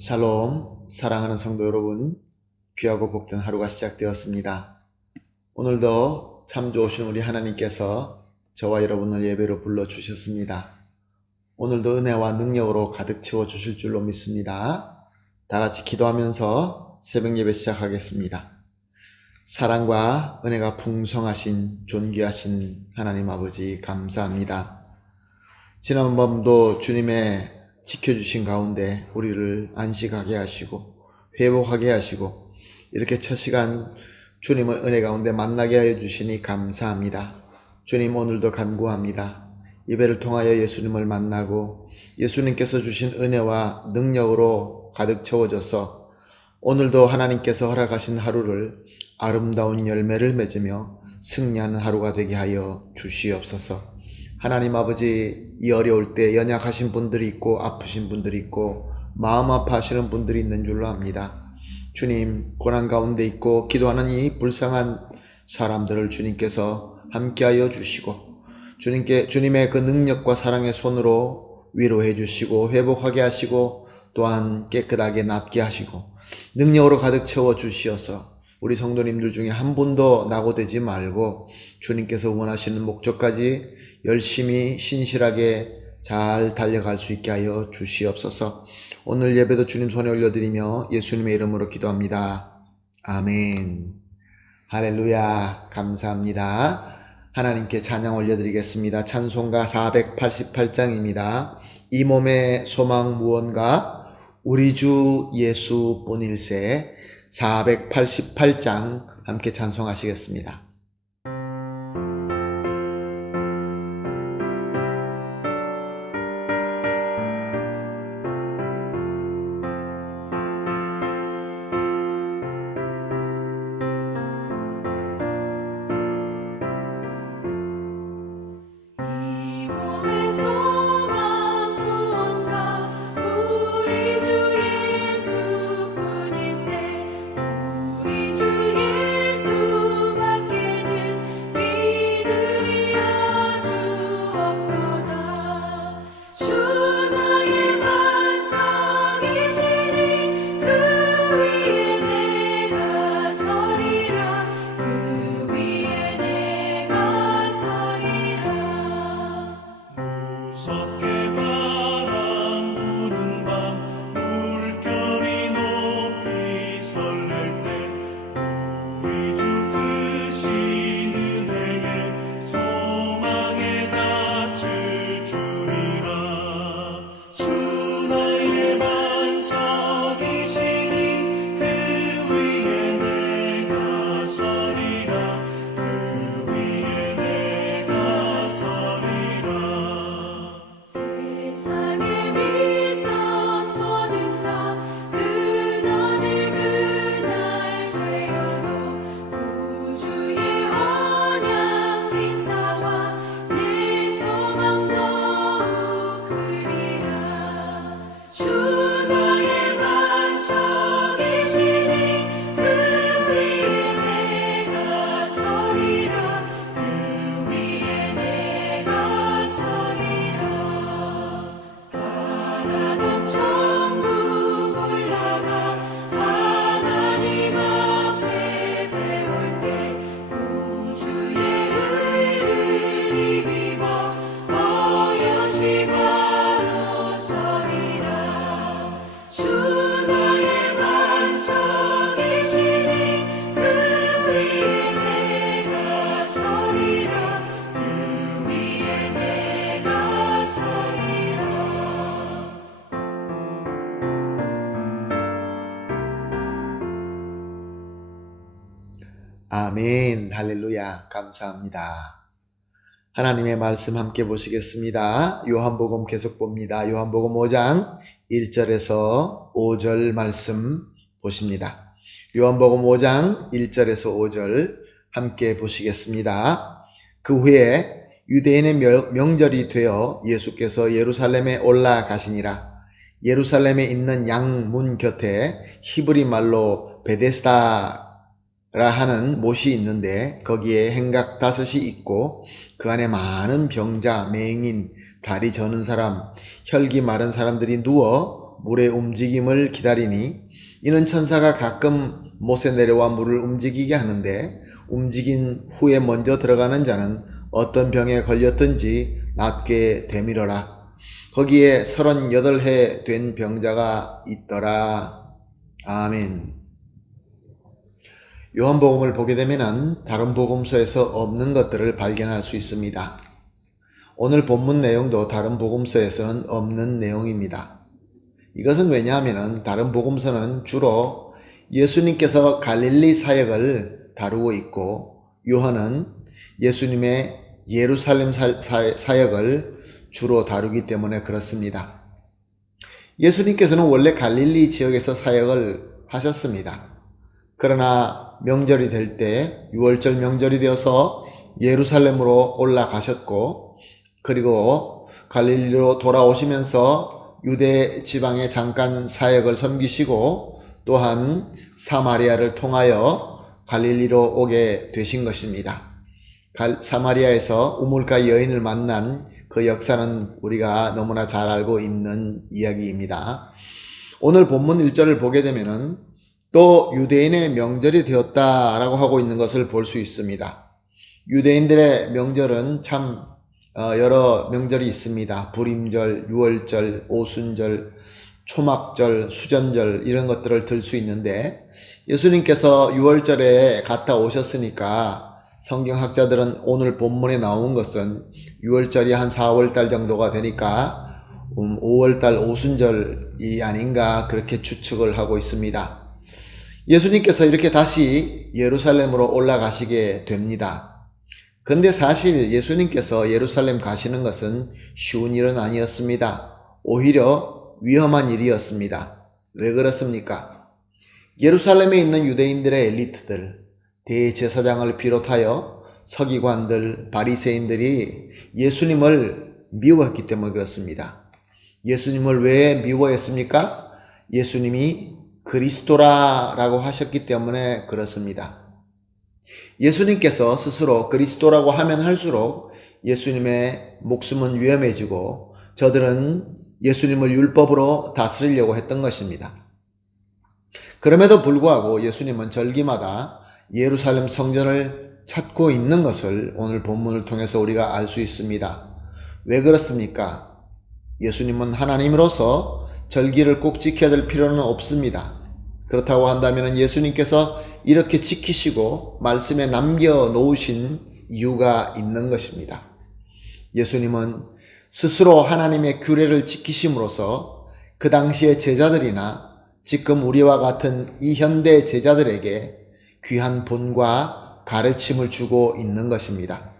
샬롬, 사랑하는 성도 여러분, 귀하고 복된 하루가 시작되었습니다. 오늘도 참 좋으신 우리 하나님께서 저와 여러분을 예배로 불러주셨습니다. 오늘도 은혜와 능력으로 가득 채워주실 줄로 믿습니다. 다 같이 기도하면서 새벽 예배 시작하겠습니다. 사랑과 은혜가 풍성하신 존귀하신 하나님 아버지 감사합니다. 지난밤도 주님의 지켜주신 가운데 우리를 안식하게 하시고 회복하게 하시고 이렇게 첫 시간 주님의 은혜 가운데 만나게 하여 주시니 감사합니다. 주님, 오늘도 간구합니다. 예배를 통하여 예수님을 만나고 예수님께서 주신 은혜와 능력으로 가득 채워져서 오늘도 하나님께서 허락하신 하루를 아름다운 열매를 맺으며 승리하는 하루가 되게 하여 주시옵소서. 하나님 아버지, 이 어려울 때 연약하신 분들이 있고 아프신 분들이 있고 마음 아파하시는 분들이 있는 줄로 압니다. 주님, 고난 가운데 있고 기도하는 이 불쌍한 사람들을 주님께서 함께하여 주시고 주님의 그 능력과 사랑의 손으로 위로해 주시고 회복하게 하시고 또한 깨끗하게 낫게 하시고 능력으로 가득 채워 주시어서 우리 성도님들 중에 한 분도 낙오되지 말고 주님께서 원하시는 목적까지 열심히 신실하게 잘 달려갈 수 있게 하여 주시옵소서. 오늘 예배도 주님 손에 올려드리며 예수님의 이름으로 기도합니다. 아멘. 할렐루야. 감사합니다. 하나님께 찬양 올려드리겠습니다. 찬송가 488장입니다. 이 몸의 소망 무언가 우리 주 예수뿐일세. 488장 함께 찬송하시겠습니다. 아멘. 할렐루야. 감사합니다. 하나님의 말씀 함께 보시겠습니다. 요한복음 계속 봅니다. 요한복음 5장 1절에서 5절 말씀 보십니다. 요한복음 5장 1절에서 5절 함께 보시겠습니다. 그 후에 유대인의 명절이 되어 예수께서 예루살렘에 올라가시니라. 예루살렘에 있는 양문 곁에 히브리 말로 베데스다 라 하는 못이 있는데 거기에 행각 5이 있고 그 안에 많은 병자, 맹인, 다리 저는 사람, 혈기 마른 사람들이 누워 물의 움직임을 기다리니 이는 천사가 가끔 못에 내려와 물을 움직이게 하는데 움직인 후에 먼저 들어가는 자는 어떤 병에 걸렸든지 낫게 되밀어라. 거기에 38해 된 병자가 있더라. 아멘. 요한복음을 보게 되면 다른 복음서에서 없는 것들을 발견할 수 있습니다. 오늘 본문 내용도 다른 복음서에서는 없는 내용입니다. 이것은 왜냐하면 다른 복음서는 주로 예수님께서 갈릴리 사역을 다루고 있고 요한은 예수님의 예루살렘 사역을 주로 다루기 때문에 그렇습니다. 예수님께서는 원래 갈릴리 지역에서 사역을 하셨습니다. 그러나 명절이 될 때 유월절 명절이 되어서 예루살렘으로 올라가셨고 그리고 갈릴리로 돌아오시면서 유대 지방에 잠깐 사역을 섬기시고 또한 사마리아를 통하여 갈릴리로 오게 되신 것입니다. 사마리아에서 우물가 여인을 만난 그 역사는 우리가 너무나 잘 알고 있는 이야기입니다. 오늘 본문 1절을 보게 되면은 또 유대인의 명절이 되었다라고 하고 있는 것을 볼 수 있습니다. 유대인들의 명절은 참 여러 명절이 있습니다. 불임절, 유월절, 오순절, 초막절, 수전절 이런 것들을 들 수 있는데 예수님께서 유월절에 갔다 오셨으니까 성경학자들은 오늘 본문에 나온 것은 유월절이 한 4월달 정도가 되니까 5월달 오순절이 아닌가 그렇게 추측을 하고 있습니다. 예수님께서 이렇게 다시 예루살렘으로 올라가시게 됩니다. 그런데 사실 예수님께서 예루살렘 가시는 것은 쉬운 일은 아니었습니다. 오히려 위험한 일이었습니다. 왜 그렇습니까? 예루살렘에 있는 유대인들의 엘리트들, 대제사장을 비롯하여 서기관들, 바리새인들이 예수님을 미워했기 때문에 그렇습니다. 예수님을 왜 미워했습니까? 예수님이 그리스도라고 하셨기 때문에 그렇습니다. 예수님께서 스스로 그리스도라고 하면 할수록 예수님의 목숨은 위험해지고 저들은 예수님을 율법으로 다스리려고 했던 것입니다. 그럼에도 불구하고 예수님은 절기마다 예루살렘 성전을 찾고 있는 것을 오늘 본문을 통해서 우리가 알 수 있습니다. 왜 그렇습니까? 예수님은 하나님으로서 절기를 꼭 지켜야 될 필요는 없습니다. 그렇다고 한다면 예수님께서 이렇게 지키시고 말씀에 남겨놓으신 이유가 있는 것입니다. 예수님은 스스로 하나님의 규례를 지키심으로써 그 당시의 제자들이나 지금 우리와 같은 이 현대 제자들에게 귀한 본과 가르침을 주고 있는 것입니다.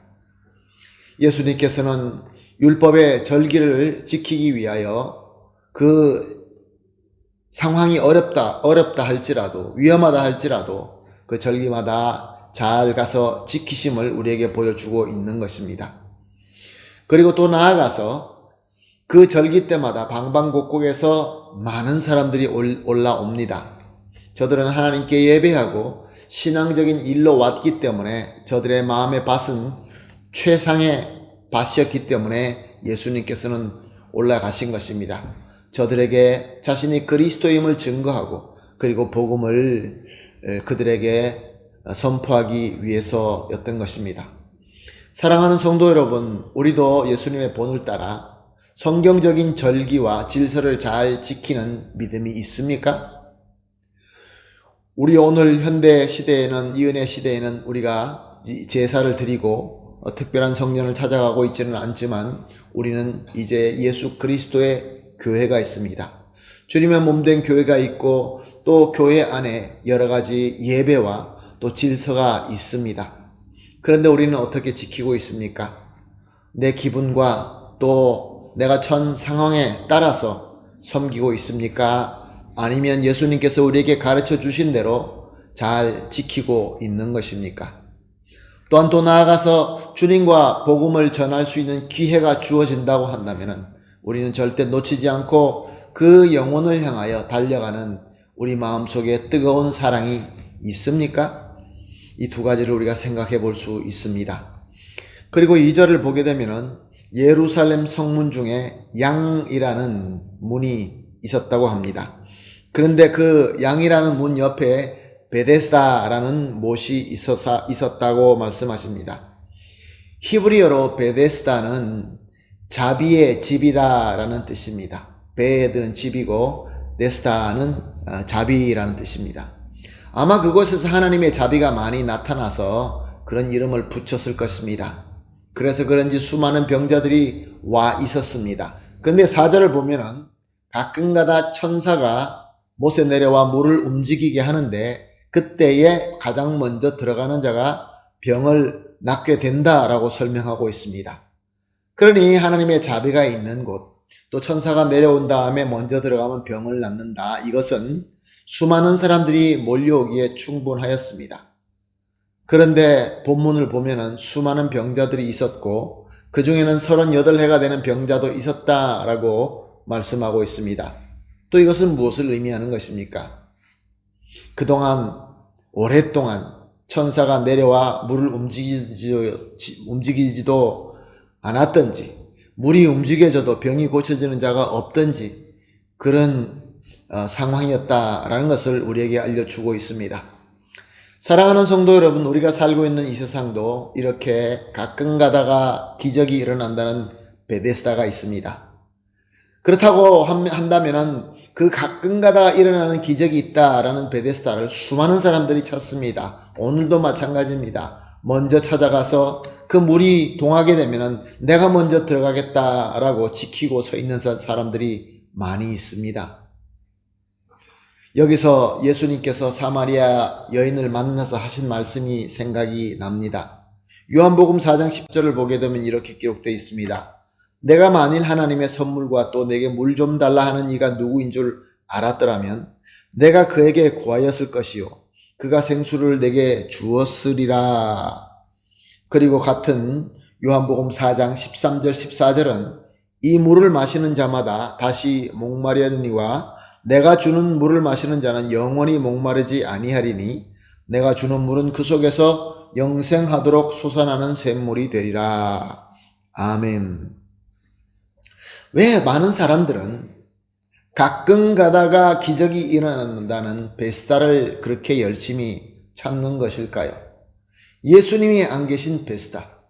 예수님께서는 율법의 절기를 지키기 위하여 그 상황이 어렵다 할지라도 위험하다 할지라도 그 절기마다 잘 가서 지키심을 우리에게 보여주고 있는 것입니다. 그리고 또 나아가서 그 절기 때마다 방방곡곡에서 많은 사람들이 올라옵니다. 저들은 하나님께 예배하고 신앙적인 일로 왔기 때문에 저들의 마음의 밭은 최상의 밭이었기 때문에 예수님께서는 올라가신 것입니다. 저들에게 자신이 그리스도임을 증거하고 그리고 복음을 그들에게 선포하기 위해서였던 것입니다. 사랑하는 성도 여러분, 우리도 예수님의 본을 따라 성경적인 절기와 질서를 잘 지키는 믿음이 있습니까? 우리 오늘 현대 시대에는, 이 은혜 시대에는 우리가 제사를 드리고 특별한 성전을 찾아가고 있지는 않지만 우리는 이제 예수 그리스도의 교회가 있습니다. 주님의 몸된 교회가 있고 또 교회 안에 여러 가지 예배와 또 질서가 있습니다. 그런데 우리는 어떻게 지키고 있습니까? 내 기분과 또 내가 처한 상황에 따라서 섬기고 있습니까? 아니면 예수님께서 우리에게 가르쳐 주신 대로 잘 지키고 있는 것입니까? 또한 또 나아가서 주님과 복음을 전할 수 있는 기회가 주어진다고 한다면 우리는 절대 놓치지 않고 그 영혼을 향하여 달려가는 우리 마음속에 뜨거운 사랑이 있습니까? 이 두 가지를 우리가 생각해 볼 수 있습니다. 그리고 2절을 보게 되면 예루살렘 성문 중에 양이라는 문이 있었다고 합니다. 그런데 그 양이라는 문 옆에 베데스다라는 못이 있었다고 말씀하십니다. 히브리어로 베데스다는 자비의 집이라는 뜻입니다. 베드는 집이고 데스다는 자비라는 뜻입니다. 아마 그곳에서 하나님의 자비가 많이 나타나서 그런 이름을 붙였을 것입니다. 그래서 그런지 수많은 병자들이 와 있었습니다. 근데 4절을 보면은 가끔가다 천사가 못에 내려와 물을 움직이게 하는데 그때에 가장 먼저 들어가는 자가 병을 낫게 된다라고 설명하고 있습니다. 그러니 하나님의 자비가 있는 곳, 또 천사가 내려온 다음에 먼저 들어가면 병을 낫는다. 이것은 수많은 사람들이 몰려오기에 충분하였습니다. 그런데 본문을 보면은 수많은 병자들이 있었고 그 중에는 38해가 되는 병자도 있었다라고 말씀하고 있습니다. 또 이것은 무엇을 의미하는 것입니까? 그동안 오랫동안 천사가 내려와 물을 움직이지도 않았던지 물이 움직여져도 병이 고쳐지는 자가 없던지 그런 상황이었다라는 것을 우리에게 알려주고 있습니다. 사랑하는 성도 여러분, 우리가 살고 있는 이 세상도 이렇게 가끔 가다가 기적이 일어난다는 베데스다가 있습니다. 그렇다고 한다면은 그 가끔 가다가 일어나는 기적이 있다라는 베데스다를 수많은 사람들이 찾습니다. 오늘도 마찬가지입니다. 먼저 찾아가서 그 물이 동하게 되면은 내가 먼저 들어가겠다라고 지키고 서 있는 사람들이 많이 있습니다. 여기서 예수님께서 사마리아 여인을 만나서 하신 말씀이 생각이 납니다. 요한복음 4장 10절을 보게 되면 이렇게 기록되어 있습니다. 내가 만일 하나님의 선물과 또 내게 물 좀 달라 하는 이가 누구인 줄 알았더라면 내가 그에게 구하였을 것이요 그가 생수를 내게 주었으리라. 그리고 같은 요한복음 4장 13절 14절은 이 물을 마시는 자마다 다시 목마르니와 내가 주는 물을 마시는 자는 영원히 목마르지 아니하리니 내가 주는 물은 그 속에서 영생하도록 솟아나는 샘물이 되리라. 아멘. 왜 많은 사람들은 가끔 가다가 기적이 일어난다는 베스다를 그렇게 열심히 찾는 것일까요? 예수님이 안 계신 베스다,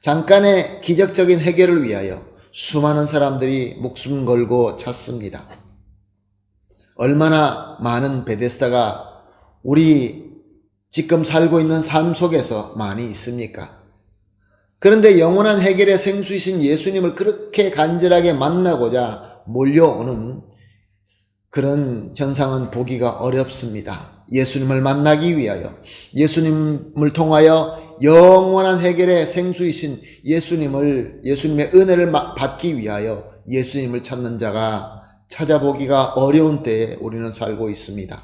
잠깐의 기적적인 해결을 위하여 수많은 사람들이 목숨 걸고 찾습니다. 얼마나 많은 베데스다가 우리 지금 살고 있는 삶 속에서 많이 있습니까? 그런데 영원한 해결의 생수이신 예수님을 그렇게 간절하게 만나고자 몰려오는 그런 현상은 보기가 어렵습니다. 예수님을 만나기 위하여, 예수님을 통하여 영원한 해결의 생수이신 예수님의 은혜를 받기 위하여 예수님을 찾는 자가 찾아보기가 어려운 때에 우리는 살고 있습니다.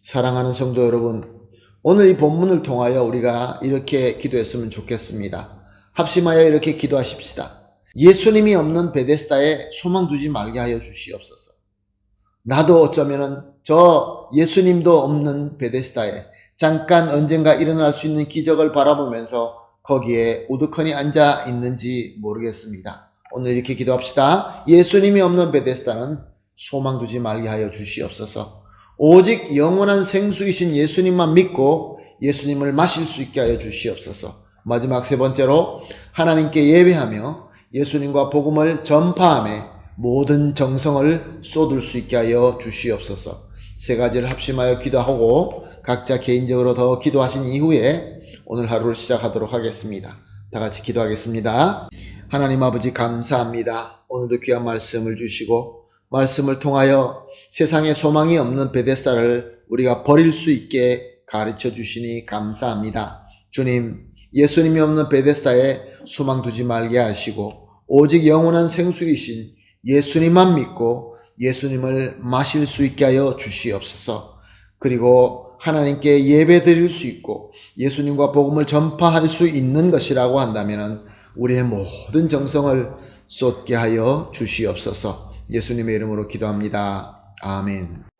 사랑하는 성도 여러분, 오늘 이 본문을 통하여 우리가 이렇게 기도했으면 좋겠습니다. 합심하여 이렇게 기도하십시다. 예수님이 없는 베데스다에 소망 두지 말게 하여 주시옵소서. 나도 어쩌면은 저 예수님도 없는 베데스다에 잠깐 언젠가 일어날 수 있는 기적을 바라보면서 거기에 우두커니 앉아 있는지 모르겠습니다. 오늘 이렇게 기도합시다. 예수님이 없는 베데스다는 소망 두지 말게 하여 주시옵소서. 오직 영원한 생수이신 예수님만 믿고 예수님을 마실 수 있게 하여 주시옵소서. 마지막 세 번째로 하나님께 예배하며 예수님과 복음을 전파하며 모든 정성을 쏟을 수 있게 하여 주시옵소서. 세 가지를 합심하여 기도하고 각자 개인적으로 더 기도하신 이후에 오늘 하루를 시작하도록 하겠습니다. 다 같이 기도하겠습니다. 하나님 아버지 감사합니다. 오늘도 귀한 말씀을 주시고 말씀을 통하여 세상에 소망이 없는 베데스다를 우리가 버릴 수 있게 가르쳐 주시니 감사합니다. 주님, 예수님이 없는 베데스다에 소망 두지 말게 하시고 오직 영원한 생수이신 예수님만 믿고 예수님을 마실 수 있게 하여 주시옵소서. 그리고 하나님께 예배 드릴 수 있고 예수님과 복음을 전파할 수 있는 것이라고 한다면 우리의 모든 정성을 쏟게 하여 주시옵소서. 예수님의 이름으로 기도합니다. 아멘.